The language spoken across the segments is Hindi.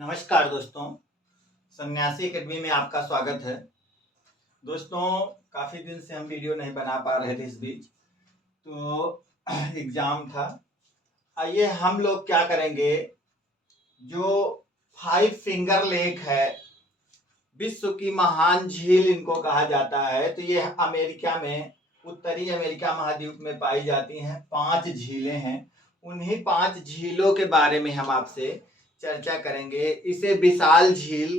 नमस्कार दोस्तों, सन्यासी एकेडमी में आपका स्वागत है। दोस्तों, काफ़ी दिन से हम वीडियो नहीं बना पा रहे थे इस बीच, तो एग्ज़ाम था। आइए हम लोग क्या करेंगे, जो 5 फिंगर लेक है, विश्व की महान झील इनको कहा जाता है। तो ये अमेरिका में, उत्तरी अमेरिका महाद्वीप में पाई जाती हैं। 5 झीलें हैं। उन्हीं 5 झीलों के बारे में हम आपसे चर्चा करेंगे। इसे विशाल झील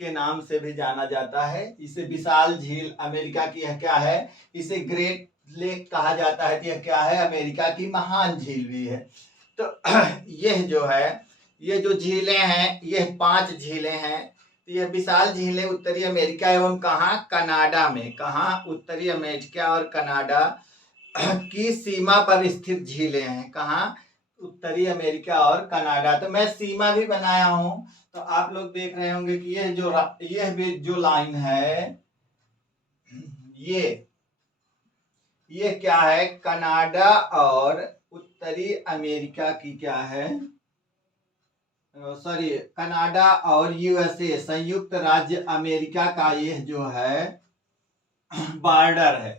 के नाम से भी जाना जाता है। इसे विशाल झील अमेरिका की है, क्या है, इसे ग्रेट लेक कहा जाता है। यह क्या है, अमेरिका की महान झील भी है। तो यह जो है, ये जो झीलें हैं, यह 5 झीलें हैं। तो यह विशाल झीलें उत्तरी अमेरिका एवं कहाँ, कनाडा में। कहाँ, उत्तरी अमेरिका और कनाडा की सीमा पर स्थित झीलें हैं। कहाँ, उत्तरी अमेरिका और कनाडा। तो मैं सीमा भी बनाया हूं, तो आप लोग देख रहे होंगे कि यह भी जो लाइन है, ये क्या है, कनाडा और उत्तरी अमेरिका की क्या है, सॉरी, कनाडा और यूएसए, संयुक्त राज्य अमेरिका का यह जो है बॉर्डर है।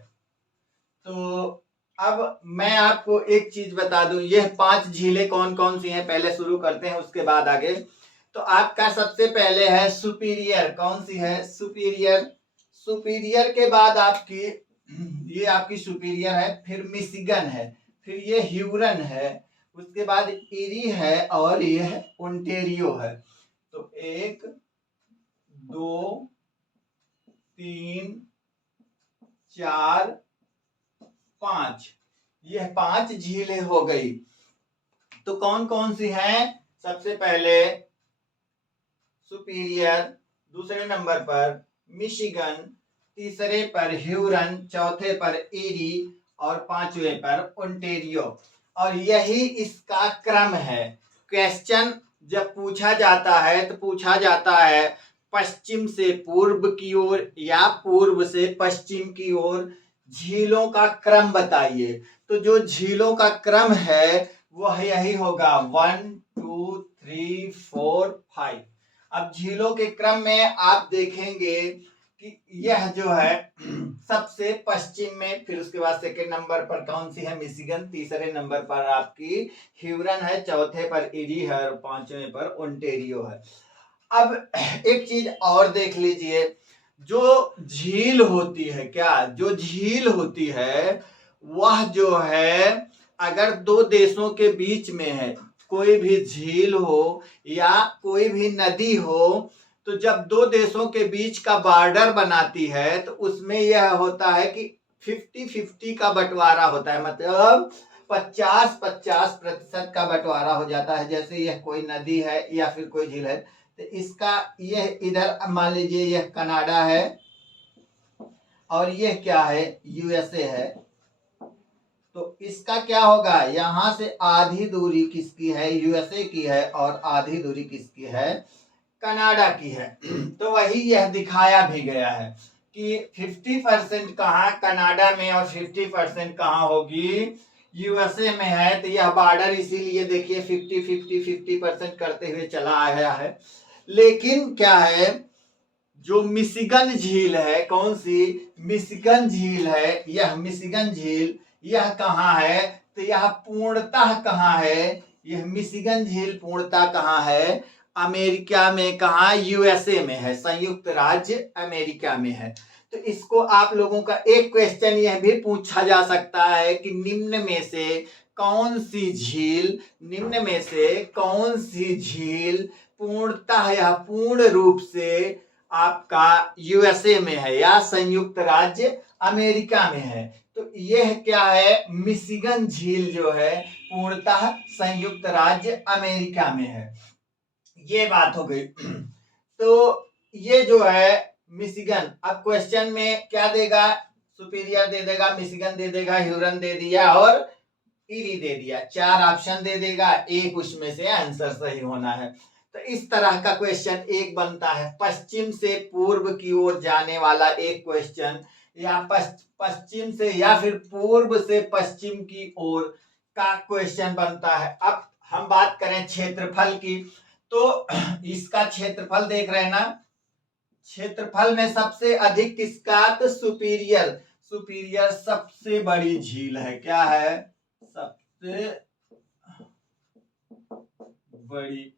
तो अब मैं आपको एक चीज बता दूं, यह 5 झीलें कौन कौन सी हैं, पहले शुरू करते हैं, उसके बाद आगे। तो आपका सबसे पहले है सुपीरियर। कौन सी है, सुपीरियर। सुपीरियर के बाद आपकी, ये आपकी सुपीरियर है, फिर मिशिगन है, फिर ये ह्यूरन है, उसके बाद इरी है और यह ओंटेरियो है। तो 1 2 3 4 5, यह 5 झीलें हो गई। तो कौन कौन सी हैं, सबसे पहले सुपीरियर, दूसरे नंबर पर मिशिगन, तीसरे पर ह्यूरन, चौथे पर एरी और पांचवें पर ओंटेरियो। और यही इसका क्रम है। क्वेश्चन जब पूछा जाता है तो पूछा जाता है पश्चिम से पूर्व की ओर या पूर्व से पश्चिम की ओर झीलों का क्रम बताइए। तो जो झीलों का क्रम है वह यही होगा, 1 2 3 4 5। अब झीलों के क्रम में आप देखेंगे कि यह जो है सबसे पश्चिम में, फिर उसके बाद सेकेंड नंबर पर कौन सी है, मिशिगन, तीसरे नंबर पर आपकी ह्यूरन है, चौथे पर इरी है और पांचवें पर ओंटेरियो है। अब एक चीज और देख लीजिए, जो झील होती है, क्या, जो झील होती है वह जो है, अगर 2 देशों के बीच में है, कोई भी झील हो या कोई भी नदी हो, तो जब 2 देशों के बीच का बॉर्डर बनाती है तो उसमें यह होता है कि 50-50 का बंटवारा होता है, मतलब 50-50% का बंटवारा हो जाता है। जैसे यह कोई नदी है या फिर कोई झील है, तो इसका यह इधर मान लीजिए यह कनाडा है और यह क्या है, यूएसए है। तो इसका क्या होगा, यहां से आधी दूरी किसकी है, यूएसए की है, और आधी दूरी किसकी है, कनाडा की है। तो वही यह दिखाया भी गया है कि 50% कहाँ, कनाडा में, और 50% कहाँ होगी, यूएसए में है। तो यह बॉर्डर इसीलिए देखिए 50-50 करते हुए चला आया है। लेकिन क्या है, जो मिशिगन झील है, कौन सी, मिशिगन झील है, यह मिशिगन झील, यह कहाँ है, तो यह पूर्णतः कहाँ है, यह मिशिगन झील पूर्णतः कहाँ है, अमेरिका में। कहाँ, यूएसए में है, संयुक्त राज्य अमेरिका में है। तो इसको आप लोगों का एक क्वेश्चन यह भी पूछा जा सकता है कि निम्न में से कौन सी झील, निम्न में से कौन सी झील पूर्णतः या पूर्ण रूप से आपका यूएसए में है या संयुक्त राज्य अमेरिका में है। तो यह क्या है, मिशिगन झील जो है पूर्णतः संयुक्त राज्य अमेरिका में है। ये बात हो गई। तो ये जो है मिशिगन, अब क्वेश्चन में क्या देगा, सुपीरियर दे देगा, मिशिगन दे देगा, ह्यूरन दे दिया और इरी दे दिया, 4 ऑप्शन दे देगा, एक उसमें से आंसर सही होना है। तो इस तरह का क्वेश्चन एक बनता है, पश्चिम से पूर्व की ओर जाने वाला एक क्वेश्चन, या पश्चिम से या फिर पूर्व से पश्चिम की ओर का क्वेश्चन बनता है। अब हम बात करें क्षेत्रफल की, तो इसका क्षेत्रफल देख रहे हैं ना, क्षेत्रफल में सबसे अधिक किसका, तो सुपीरियर, सुपीरियर सबसे बड़ी झील है, क्या है, सबसे बड़ी।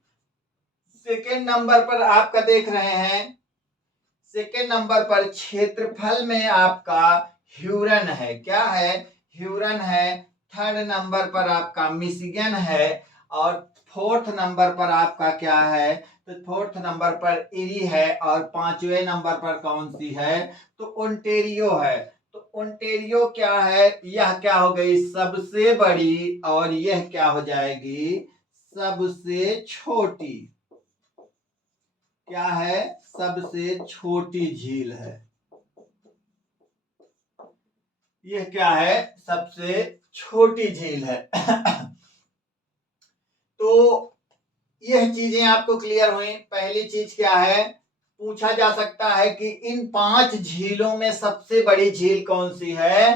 सेकेंड नंबर पर आपका देख रहे हैं, सेकेंड नंबर पर क्षेत्रफल में आपका ह्यूरन है, क्या है, ह्यूरन है। थर्ड नंबर पर आपका मिशिगन है, और फोर्थ नंबर पर आपका क्या है, तो फोर्थ नंबर पर इरी है, और पांचवें नंबर पर कौन सी है, तो ओंटेरियो है। तो ओंटेरियो क्या है, यह क्या हो गई, सबसे बड़ी, और यह क्या हो जाएगी, सबसे छोटी, क्या है, सबसे छोटी झील है। यह क्या है, सबसे छोटी झील है। तो यह चीजें आपको क्लियर हुई। पहली चीज क्या है, पूछा जा सकता है कि इन 5 झीलों में सबसे बड़ी झील कौन सी है,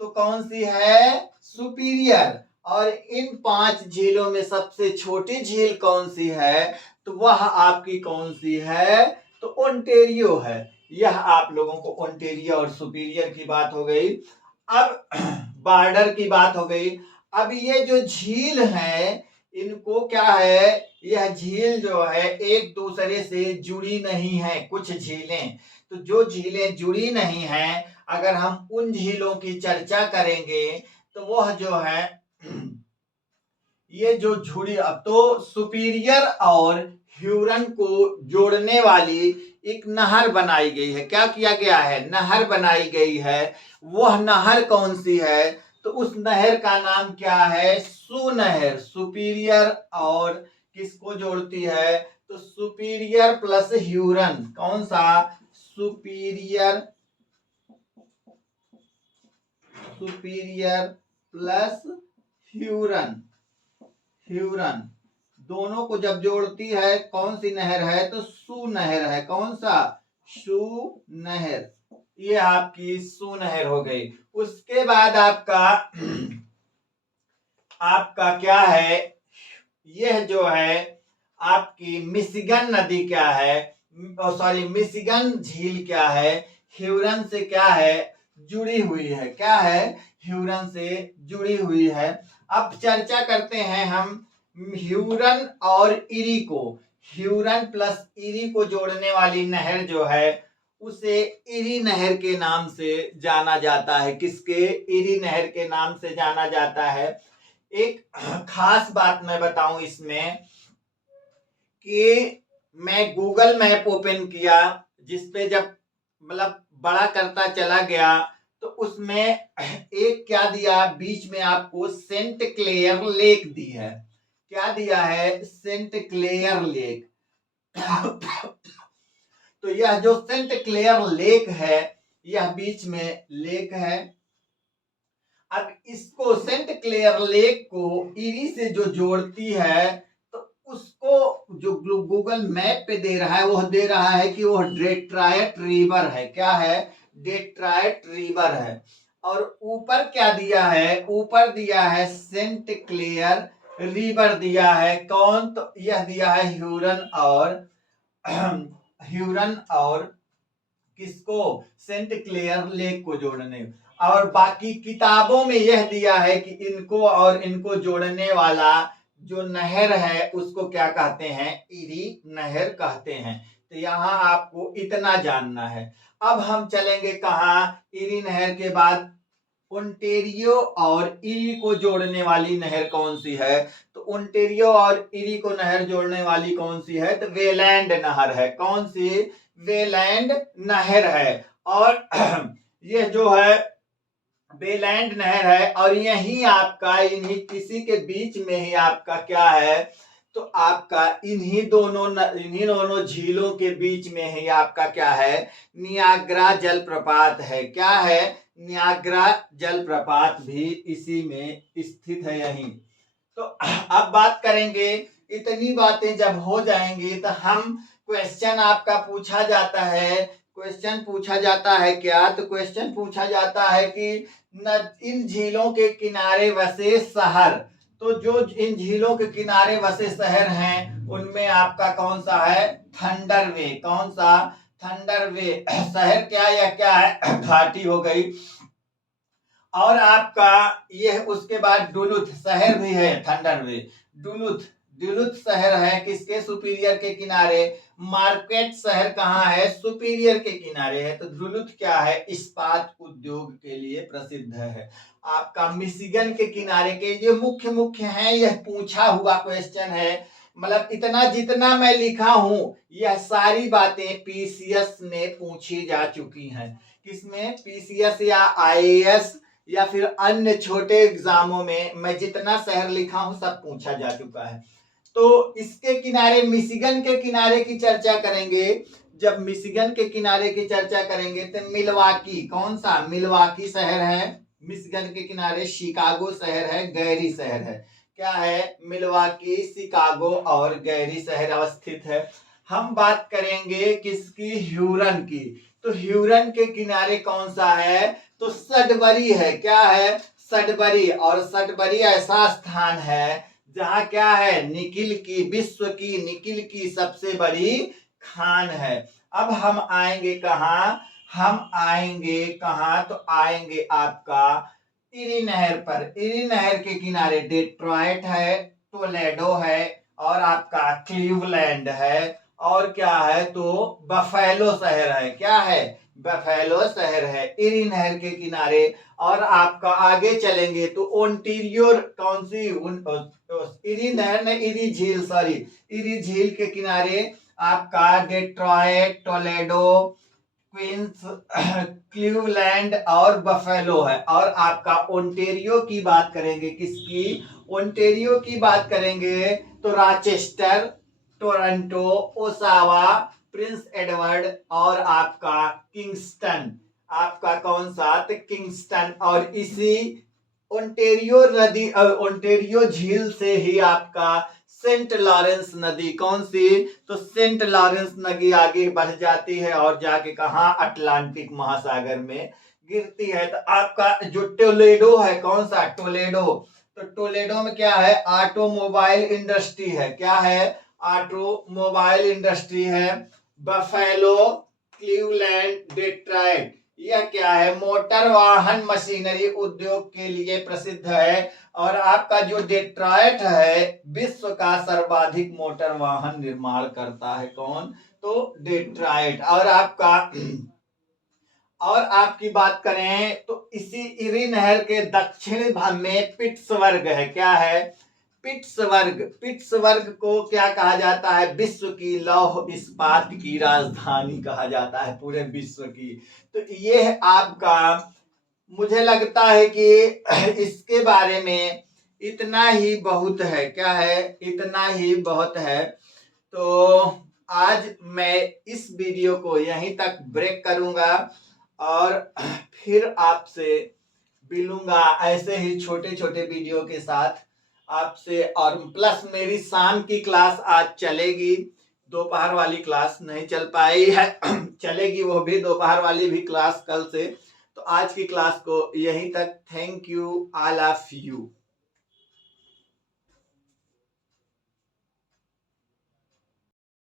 तो कौन सी है, सुपीरियर। और इन 5 झीलों में सबसे छोटी झील कौन सी है, तो वह आपकी कौन सी है, तो ओंटेरियो है। यह आप लोगों को ओंटेरियो और सुपीरियर की बात हो गई। अब बॉर्डर की बात हो गई। अब ये जो झील है, इनको क्या है, यह झील जो है एक दूसरे से जुड़ी नहीं है। कुछ झीलें, तो जो झीलें जुड़ी नहीं हैं, अगर हम उन झीलों की चर्चा करेंगे तो वह जो है ये जो जुड़ी, अब तो सुपीरियर और ह्यूरन को जोड़ने वाली एक नहर बनाई गई है। क्या किया गया है, नहर बनाई गई है। वह नहर कौन सी है, तो उस नहर का नाम क्या है, सू नहर। सुपीरियर और किसको जोड़ती है, तो सुपीरियर प्लस ह्यूरन, कौन सा, सुपीरियर, सुपीरियर प्लस ह्यूरन, ह्यूरन दोनों को जब जोड़ती है, कौन सी नहर है, तो सू नहर है। कौन सा, सू नहर। ये आपकी सू नहर हो गई। उसके बाद आपका आपका क्या है, यह जो है आपकी मिशिगन नदी क्या है, सॉरी मिशिगन झील क्या है, ह्यूरन से क्या है, जुड़ी हुई है। क्या है, ह्यूरन से जुड़ी हुई है। अब चर्चा करते हैं हम ह्यूरन और इरी को। ह्यूरन प्लस इरी को जोड़ने वाली नहर जो है, उसे इरी नहर के नाम से जाना जाता है। किसके, इरी नहर के नाम से जाना जाता है। एक खास बात मैं बताऊं इसमें, कि मैं गूगल मैप ओपन किया, जिसपे जब मतलब बड़ा करता चला गया, तो उसमें एक क्या दिया, बीच में आपको सेंट क्लेयर लेक दी है। क्या दिया है, सेंट क्लेयर लेक। तो यह जो सेंट क्लेयर लेक है, यह बीच में लेक है। अब इसको सेंट क्लेयर लेक को इरी से जो जोड़ती है, तो उसको जो गूगल मैप पे दे रहा है, वह दे रहा है कि वह डेट्रायट रिवर है। क्या है, डेट्रायट रिवर है। और ऊपर क्या दिया है, ऊपर दिया है सेंट क्लेयर रिवर दिया है। कौन, तो यह दिया है ह्यूरन और ह्यूरन और किसको, सेंट क्लेयर लेक को जोड़ने। और बाकी किताबों में यह दिया है कि इनको और इनको जोड़ने वाला जो नहर है, उसको क्या कहते हैं, इरी नहर कहते हैं। तो यहाँ आपको इतना जानना है। अब हम चलेंगे कहाँ, इरी नहर के बाद ओंटेरियो और इरी को जोड़ने वाली नहर कौन सी है, तो ओंटेरियो और इरी को नहर जोड़ने वाली कौन सी है, तो वेलैंड नहर है। कौन सी, वेलैंड नहर है। और यह जो है वेलैंड नहर है, और यही आपका इन्हीं किसी के बीच में ही आपका क्या है, तो आपका इन्हीं दोनों झीलों के बीच में ही आपका क्या है, नियाग्रा जलप्रपात है। क्या है, नियाग्रा जलप्रपात भी इसी में स्थित है यहीं। तो अब बात करेंगे, इतनी बातें जब हो जाएंगी तो हम क्वेश्चन आपका पूछा जाता है। क्वेश्चन पूछा जाता है क्या, तो क्वेश्चन पूछा जाता है कि इन झीलों के किनारे बसे शहर, तो जो इन झीलों के किनारे बसे शहर हैं उनमें आपका कौन सा है, थंडरवे। कौन सा, थंडरवे शहर क्या, या क्या है, घाटी हो गई। और आपका यह उसके बाद डुलुथ शहर भी है, थंडरवे। डुलुथ, डुलुथ शहर है किसके, सुपीरियर के किनारे। मार्केट शहर कहाँ है, सुपीरियर के किनारे है। तो डुलुथ क्या है, इस्पात उद्योग के लिए प्रसिद्ध है। आपका मिशिगन के किनारे के जो मुख्य मुख्य हैं, यह पूछा हुआ क्वेश्चन है। मतलब इतना जितना मैं लिखा हूं, यह सारी बातें पीसीएस में पूछी जा चुकी हैं। किसमें, पीसीएस या आईएएस या फिर अन्य छोटे एग्जामों में मैं जितना शहर लिखा हूं सब पूछा जा चुका है। तो इसके किनारे, मिशिगन के किनारे की चर्चा करेंगे। जब मिशिगन के किनारे की चर्चा करेंगे तो मिलवाकी, कौन सा, मिलवाकी शहर है मिशिगन के किनारे। शिकागो शहर है, गैरी शहर है। क्या है, मिलवाकी, शिकागो और गैरी शहर अवस्थित है। हम बात करेंगे किसकी, ह्यूरन की। तो ह्यूरन के किनारे कौन सा है, तो सडबरी है। क्या है, सडबरी। और सडबरी ऐसा स्थान है जहां क्या है, निकिल की, विश्व की निकिल की सबसे बड़ी खान है। अब हम आएंगे कहां, हम आएंगे कहां, तो आएंगे आपका इरी नहर पर। इरी नहर के किनारे डेट्रॉयट है, टोलेडो है और आपका क्लीवलैंड है। और क्या है, तो बफेलो शहर है। क्या है, बफेलो शहर है इरी नहर के किनारे। और आपका आगे चलेंगे तो ओंटारियो, कौन सी, इरी नहर ने, इरी झील, सॉरी, इरी झील के किनारे आपका डेट्रॉयट, टोलेडो, क्वींस, क्लीवलैंड और बफेलो है। और आपका ओंटारियो की बात करेंगे, किसकी, ओंटारियो की बात करेंगे तो राचेस्टर, टोरंटो, ओसावा, प्रिंस एडवर्ड और आपका किंगस्टन। आपका कौन सा, तो किंगस्टन। और इसी ओंटारियो नदी, ओंटारियो झील से ही आपका सेंट लॉरेंस नदी, कौन सी, तो सेंट लॉरेंस नदी आगे बढ़ जाती है और जाके कहा, अटलांटिक महासागर में गिरती है। तो आपका जो टोलेडो है, कौन सा, टोलेडो। तो टोलेडो में क्या है, ऑटोमोबाइल इंडस्ट्री है। क्या है, ऑटोमोबाइल इंडस्ट्री है। बफेलो, क्लीवलैंड, डेट्रॉयट, यह क्या है, मोटर वाहन मशीनरी उद्योग के लिए प्रसिद्ध है। और आपका जो डेट्रॉयट है विश्व का सर्वाधिक मोटर वाहन निर्माण करता है। कौन, तो डेट्रॉयट। और आपकी बात करें तो इसी इरी नहर के दक्षिण भाग में पिट्सबर्ग है। क्या है, पिट्सबर्ग। पिट्सबर्ग को क्या कहा जाता है, विश्व की लौह इस्पात की राजधानी कहा जाता है पूरे विश्व की। तो ये है आपका, मुझे लगता है कि इसके बारे में इतना ही बहुत है। क्या है, इतना ही बहुत है। तो आज मैं इस वीडियो को यहीं तक ब्रेक करूंगा और फिर आपसे मिलूंगा ऐसे ही छोटे छोटे वीडियो के साथ आपसे। और प्लस मेरी शाम की क्लास आज चलेगी, दोपहर वाली क्लास नहीं चल पाई है चलेगी वो भी, दोपहर वाली भी क्लास कल से। तो आज की क्लास को यहीं तक। Thank you, all of you.